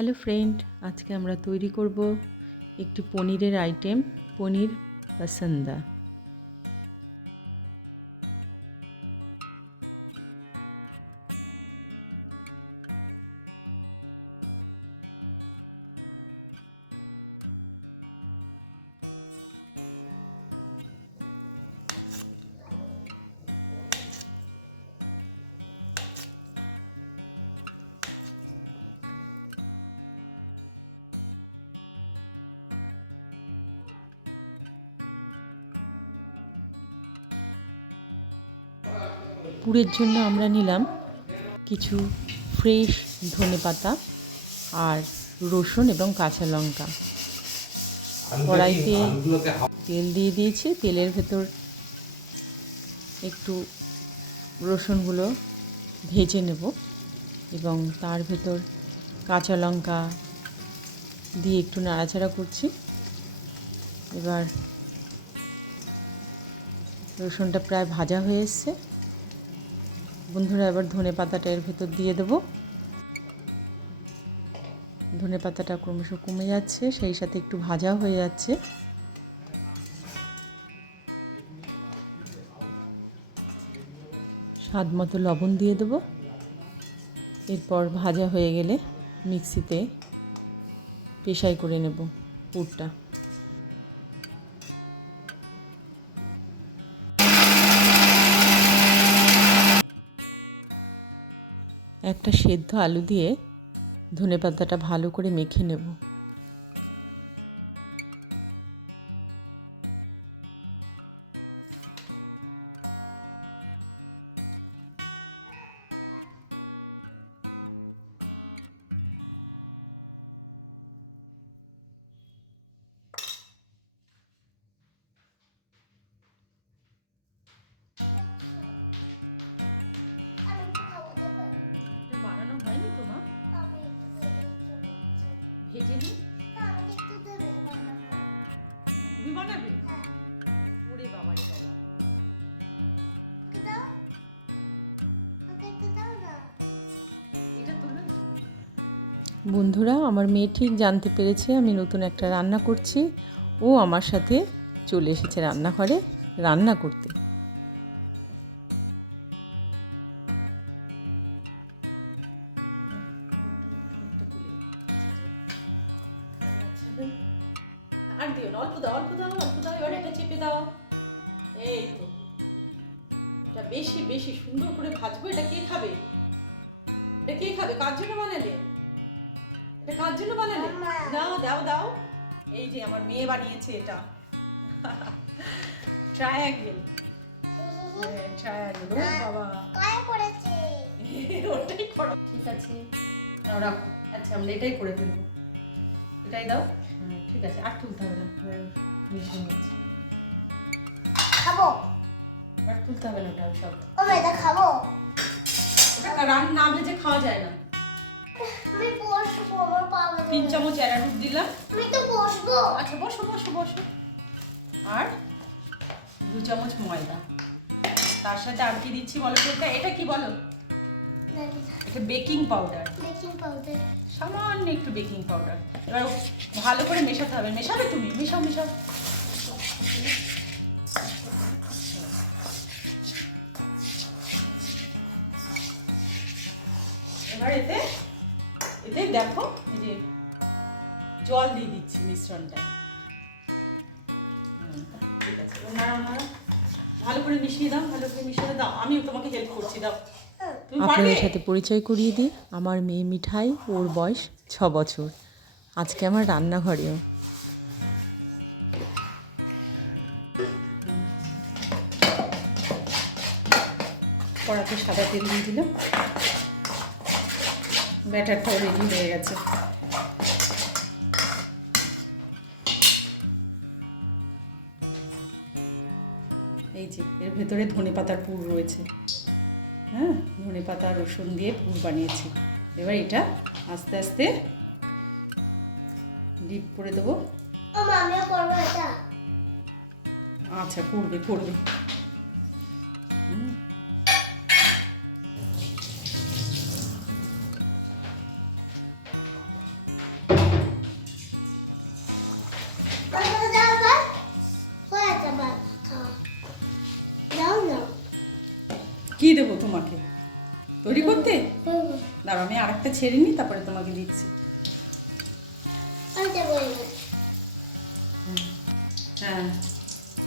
Hello friend, আজকে আমরা তৈরি করব একটি পনিরের আইটেম, পনির পাসান্দা। পুরের জন্য আমরা নিলাম কিছু ফ্রেশ ধনেপাতা আর রসুন এবং কাঁচা লঙ্কা। কড়াইতে তেল দিয়ে দিয়েছি, তেলের ভেতর একটু রসুনগুলো ভেজে নেব এবং তার ভেতর কাঁচা লঙ্কা দিয়ে একটু নাড়াচাড়া করছি। এবার রসুনটা প্রায় ভাজা হয়ে এসছে বন্ধুরা। এবার ধনে পাতাটা এর ভেতর দিয়ে দেবো। ধনে পাতাটা ক্রমশ কমে যাচ্ছে, সেই সাথে একটু ভাজাও হয়ে যাচ্ছে। স্বাদ মতো লবণ দিয়ে দেবো। এরপর ভাজা হয়ে গেলে মিক্সিতে পেশাই করে নেব পুরটা। একটা সেদ্ধ আলু দিয়ে ধনেপাতাটা ভালো করে মেখে নেব। বন্ধুরা, আমার মেয়ে ঠিক জানতে পেরেছে আমি নতুন একটা রান্না করছি। ও আমার সাথে চলে এসেছে রান্নাঘরে রান্না করতে। আর দিও না, অল্প দাও, অল্প দাও, অল্প দাও। এবার এটা চেপে দাও। এই এটা বেশি বেশি সুন্দর করে ভাজবো। এটা কে খাবে? এটা কে খাবে? কার জন্য বানালে? এটা কার জন্য বানালে? দাও দাও দাও। এই যে আমার মেয়ে বানিয়েছে এটা। ট্রায়াঙ্গেল। ট্রায়াঙ্গেল বাবা কয় করেছে? ওটাই করো। ঠিক আছে, নাও রাখো। আচ্ছা, আমরা এটাই করে দেব। এটাই দাও। ঠিক আছে, আর তুলতে হবে না। খাবো। আর তুলতে হবে না, ওটা সব। ও এটা খাবো। এটা রান্না না ভেজে খাওয়া যায় না। আমি বসবো, আমার পাওয়া 3 চামচ অ্যারারুট দিলাম। আমি তো বসবো। আচ্ছা, বসো বসো বসো। আর 2 চামচ ময়দা। তার সাথে আর কি দিচ্ছি বলো তো? এটা কি বলো? এটা বেকিং পাউডার। বেকিং পাউডার, সামান্য একটু বেকিং পাউডার। এবার ভালো করে মেশাতে হবে। মেশাবে তুমি? মেশাও মেশাও। এবার এতে দেখো, এই যে জল দিয়ে দিচ্ছি মিশ্রণটা। ভালো করে মিশিয়ে দাও, ভালো করে মিশিয়ে দাও। আমিও তোমাকে হেল্প করছি, দাও। আপনাদের সাথে পরিচয় করিয়ে দিই, আমার মেয়ে মিঠাই, ওর বয়স 6 বছর। আজকে আমার রান্নাঘরেও। কড়াতে সাদা তেল দিয়ে দিলাম। ব্যাটারটাও রেডি হয়ে গেছে। এই যে এর ভেতরে ধনেপাতার পুর রয়েছে। হ্যাঁ, ধনেপাতা রসুন দিয়ে পুর বানিয়েছি। এবার এটা আস্তে আস্তে ডিপ করে দেবো। আচ্ছা, করবে করবে। রুটি করতে? দাঁড়াও আমি আরেকটা ছেড়ে নিই, তারপরে তোমাকে দিচ্ছি। হ্যাঁ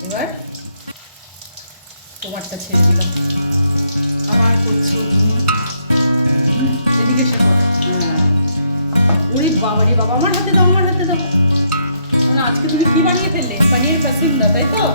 এবার তোমারটা ছেড়ে দিলাম। আবার করছি, সেদিকে সে করো। ওরে বাবা রে বাবা, আমার হাতে দাও, আমার হাতে দাও। আজকে তুমি কি বানিয়ে ফেললে? পানির পাসিন্দা, তাই তো?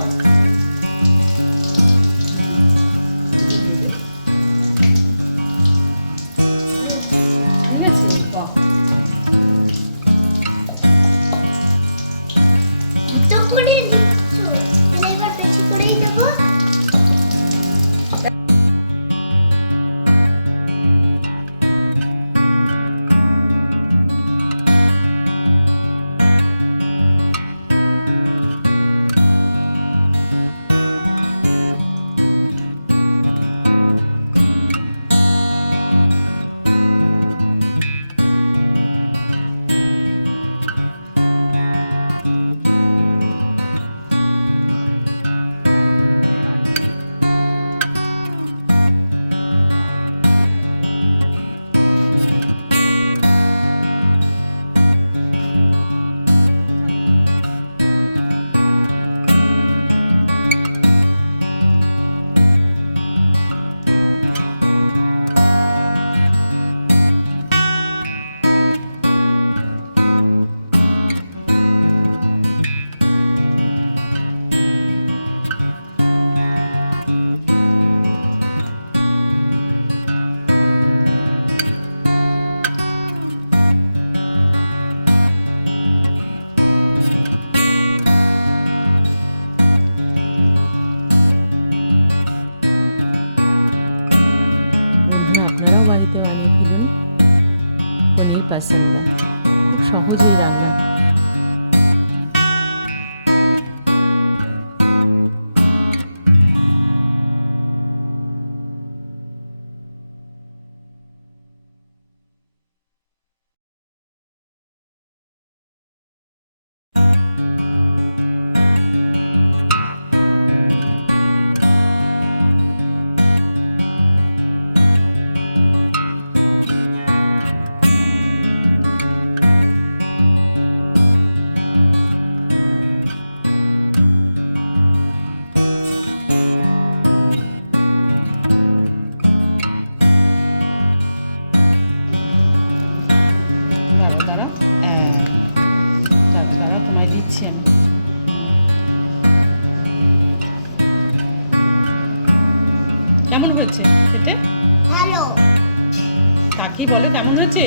কেমন হয়েছে খেতে? ভালো। কাকি বলো কেমন হয়েছে?